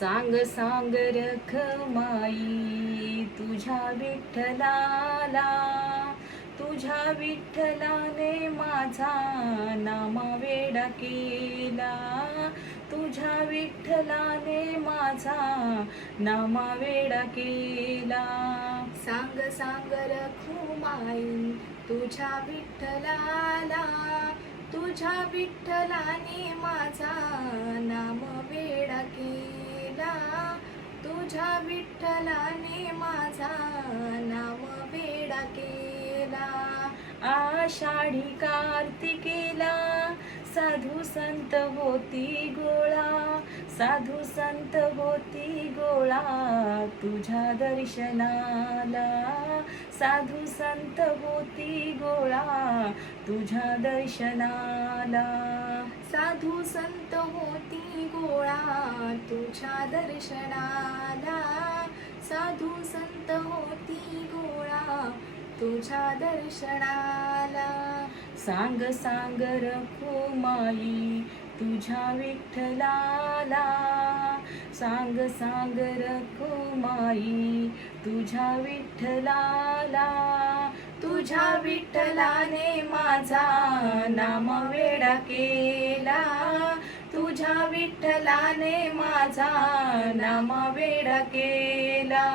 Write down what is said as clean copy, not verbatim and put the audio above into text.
सांग सांग रखमाई तुझ्या विठ्ठलाला, तुझ्या विठ्ठलाने माझा नामा वेडा केला, तुझ्या विठ्ठलाने माझा नामा वेडा केला. सांग सांग रखुमाई तुझ्या विठ्ठलाला, तुझ्या विठ्ठलाने माझा नाम वेडा केला, तुझ्या विठ्ठलाने माझा नाम वेडा केला. आषाढी कार्तिकेला साधू संत होती गोळा, साधू संत होती गोळा तुझ्या दर्शनाला, साधू संत होती गोळा तुझ्या दर्शनाला. साधू संत होती गोळा तुझ्या दर्शनाला, साधू संत होती गोळा तुझ्या दर्शनाला. सांग सांग रखुमाई तुझ्या विठ्ठलाला, सांग सांग रखुमाई तुझ्या विठ्ठलाला, तुझ्या विठ्ठलाने माझा नाम वेडा केला, तुझ्या विठ्ठलाने माझा नाम वेडा केला.